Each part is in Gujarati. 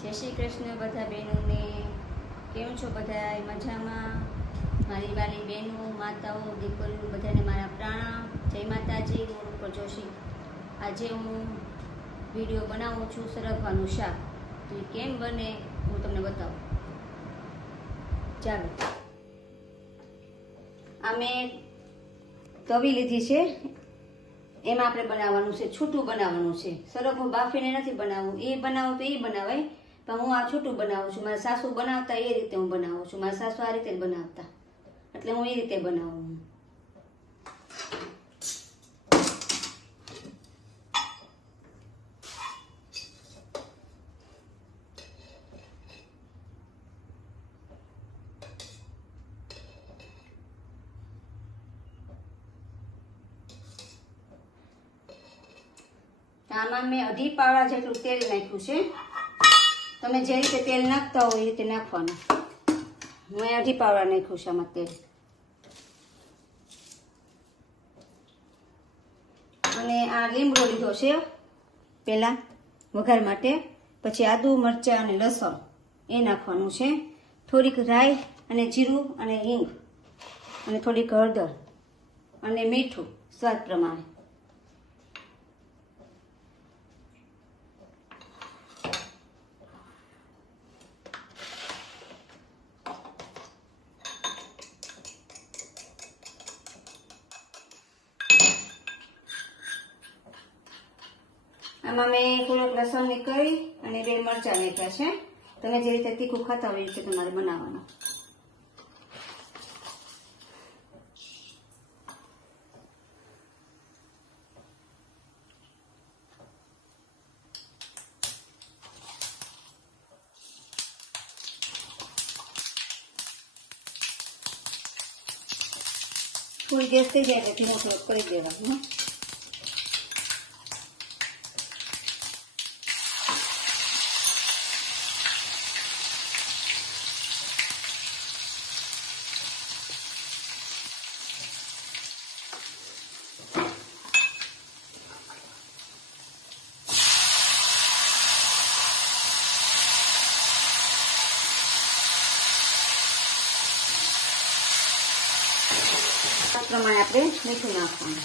જય શ્રી કૃષ્ણ બધા બહેનોને. કેમ છો બધા? મજામાં? મારી વાલી બહેનો, માતાઓ, દીકરીઓ બધાને મારા પ્રણામ. જય માતાજી. મોડ ઉપર જોશી. આજે હું વિડીયો બનાવું છું સરગવાનું શાક. તો એ કેમ બને હું તમને બતાવું. ચાલો, આ મેં તવી લીધી છે, એમાં આપણે બનાવવાનું છે, છૂટું બનાવવાનું છે. સરગવું બાફીને નથી બનાવવું. એ બનાવું તો એ બનાવાય, પણ હું આ છૂટું બનાવું છું. મારા સાસુ બનાવતા એ રીતે હું બનાવું છું. મારા સાસુ આ રીતે જ બનાવતા, એટલે હું એ રીતે બનાવું. આમાં મેં 2.5 પાવડા જેટલું તેલ નાખ્યું છે. તમે જે રીતે તેલ નાખતા હોય એ રીતે નાખવાનું. મેં 2.5 પાવડા નાખ્યું છે આમાં તેલ. અને આ લીમડો લીધો છે પહેલા વઘાર માટે, પછી આદુ, મરચાં અને લસણ એ નાખવાનું છે. થોડીક રાઈ અને જીરું અને હિંગ અને થોડીક હળદર અને મીઠું સ્વાદ પ્રમાણે. આમાં મેં થોડોક લસણની કળી અને 2 મરચાં નાખ્યા છે. તમે જે રીતે તીખું ખાતા હોય એ રીતે તમારે બનાવવાનું. ફૂલ ગેસ થઈ જાય એટલે ધીમો થોડોક કરી દેવાનું. આ પ્રમાણે આપણે મીઠું નાખવાનું.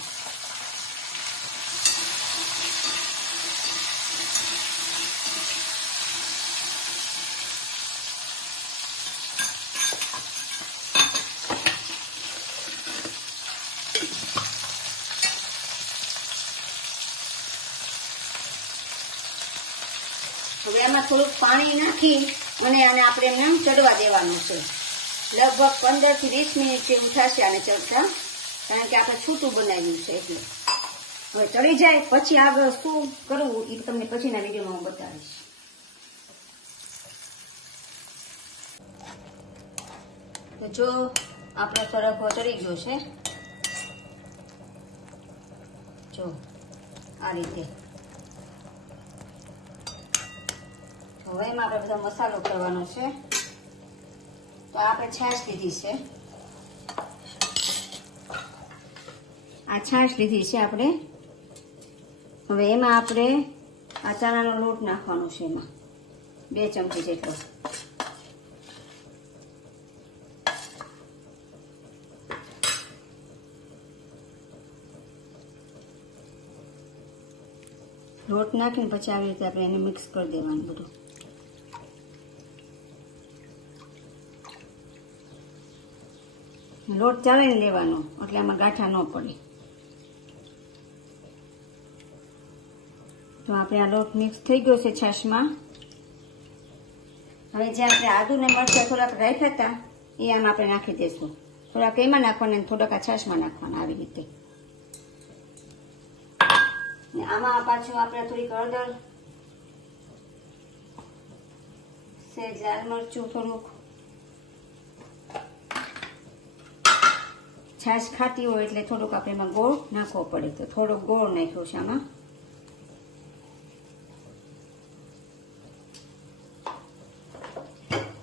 હવે આમાં થોડુંક પાણી નાખી અને આને આપણે એમને ચડવા દેવાનું છે. લગભગ 15 થી 20 મિનિટ જેવું થશે આને ચડતા, કારણ કે આપણે છૂટું બનાવ્યું છે એટલે. હવે ચડી જાય પછી આગળ શું કરવું એ તમને પછીના વિડીયોમાં હું બતાવીશ. તો જો આપણો સરગવો ચડી ગયો છે, જો આ રીતે. હવે એમાં આપણે બધો મસાલો કરવાનો છે. તો આપણે છાશ લીધી છે. આ છાશ લીધી છે આપણે. હવે એમાં આપણે આ ચણાનો લોટ નાખવાનો છે. એમાં 2 ચમચી જેટલો. લોટ નાખીને પછી આવી રીતે આપણે એને મિક્સ કરી દેવાનું બધું. લોટ ચાળીને લેવાનો એટલે આમાં ગાંઠા ન પડે. તો આપણે આ લોટ મિક્સ થઈ ગયો છે છાશમાં. હવે જે આપણે આદુ ને મરચાં થોડાક રાખ્યા હતા એ આમાં આપણે નાખી દઈશું. થોડાક એમાં નાખવાના અને થોડાક આ છાશમાં નાખવાના, આવી રીતે. ને આમાં પાછું આપણે થોડીક હળદર, સહેજ લાલ મરચું, થોડુંક છાશ ખાતી હોય એટલે થોડુંક આપણે એમાં ગોળ નાખવો પડે, તો થોડોક ગોળ નાખ્યો છે આમાં.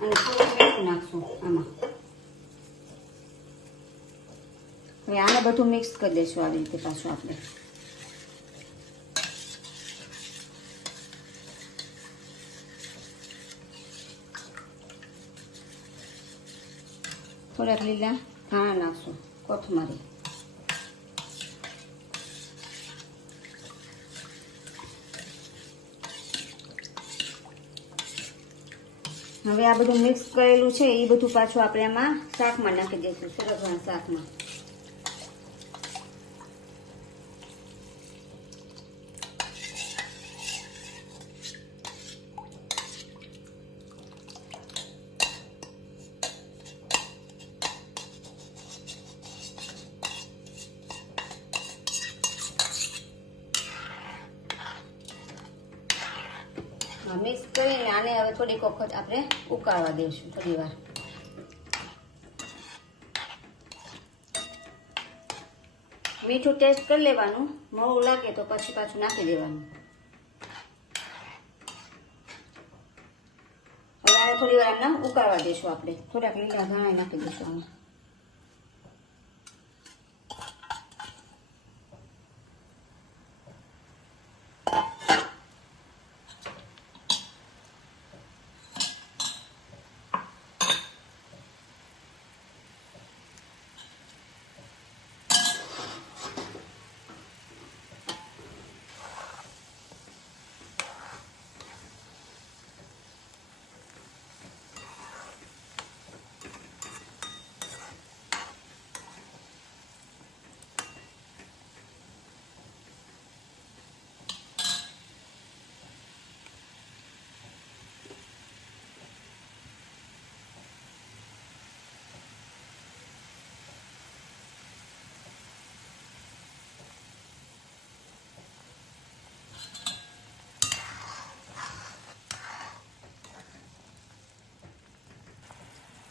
અને થોડુંક મીઠું નાખશું આમાં. હવે આને બધું મિક્સ કરી દઈશું આવી રીતે પાછું આપણે. થોડાક લીલા ધાણા નાખશું, કોથમરી. હવે આ બધું મિક્સ કરેલું છે એ બધું પાછું આપણે આમાં શાકમાં નાખી દઈશું, સરગવાના શાકમાં. મિક્સ કરીને આને હવે થોડીક વખત આપણે ઉકાળવા દઈશું, થોડી વાર. મીઠું ટેસ્ટ કરી લેવાનું, મોળું લાગે તો પછી પાછું નાખી દેવાનું. હવે આને થોડી વાર આને ઉકાળવા દઈશું આપણે, થોડાક લીલા ધાણા નાખી દઈશું આમાં.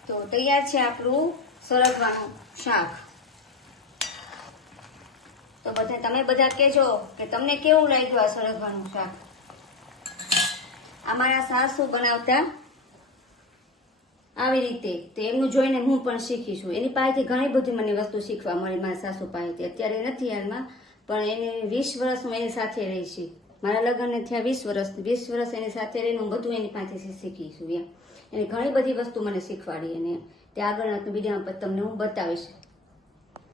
તો તૈયાર છે આપણું સરગવાનું શાક. તો તમે બધા કહેજો કે તમને કેવું લાગ્યું આ સરગવાનું શાક. અમારા સાસુ બનાવતા આવી રીતે, તો એમનું જોઈને હું પણ શીખીશું. એની પાસેથી ઘણી બધી મને વસ્તુ શીખવા મળી, મારા સાસુ પાસેથી. અત્યારે નથી હાલમાં, પણ એને 20 વર્ષ હું એની સાથે રહી છું. મારા લગ્નને થયા 20 વર્ષ એની સાથે રહીને હું બધું એની પાસેથી શીખીશું. એની ઘણી બધી વસ્તુ મને શીખવાડી, અને તે આગળના વિડીયોમાં તમને હું બતાવીશ.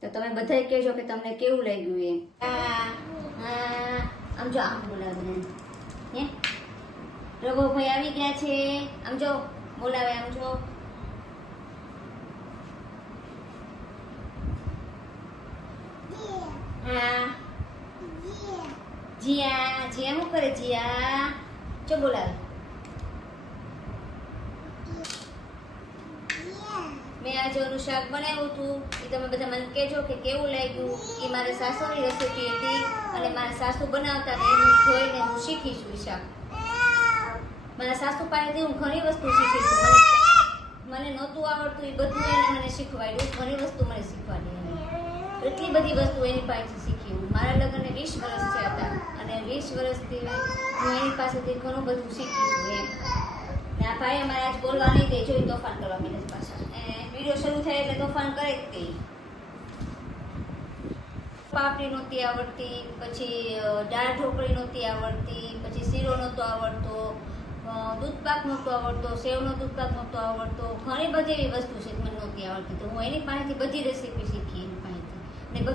તો તમે બધા કહેજો કે તમને કેવું લાગ્યું એમ. આમ જો, આમ બોલાવે હે, રઘુભાઈ આવી ગયા છે, આમ જો બોલાવે, આમ જો. હા જીયા, જીયા શું કરે? જીયા જો બોલાવે. મેં આજે ઓલું શાક બનાવ્યું હતું, એ તમે બધા મને કહેજો કે કેવું લાગ્યું. એ મારા સાસુની રેસીપી હતી, અને મારા સાસુ બનાવતા ને એનું જોઈને હું શીખીશું. એ શાક મારા સાસુ પાસેથી હું ઘણી વસ્તુ શીખીશું. મને નહોતું આવડતું એ બધું એને મને શીખવાડ્યું, ઘણી વસ્તુ મને શીખવાડી. એટલી બધી વસ્તુ એની પાસેથી શીખી હું. મારા લગ્નને 20 વર્ષ થયા હતા, અને 20 વર્ષથી હું એની પાસેથી ઘણું બધું શીખીશું એમ. ને આ ભાઈ અમારે આજ બોલવા નહીં દે, જોઈ તોફાન કરવા મળે પાછા. વિડીયો શરૂ થાય એટલે તોફાન કરે જ તે. પાપડી નહોતી આવડતી, પછી દાળ ઢોકળી નહોતી આવડતી, પછી શીરો નહોતો આવડતો, દૂધપાક નહોતો આવડતો, સેવનો દૂધપાક નહોતો આવડતો. ઘણી બધી એવી વસ્તુ છે મને નહોતી આવડતી. તો હું એની પાસેથી બધી રેસીપી શીખી.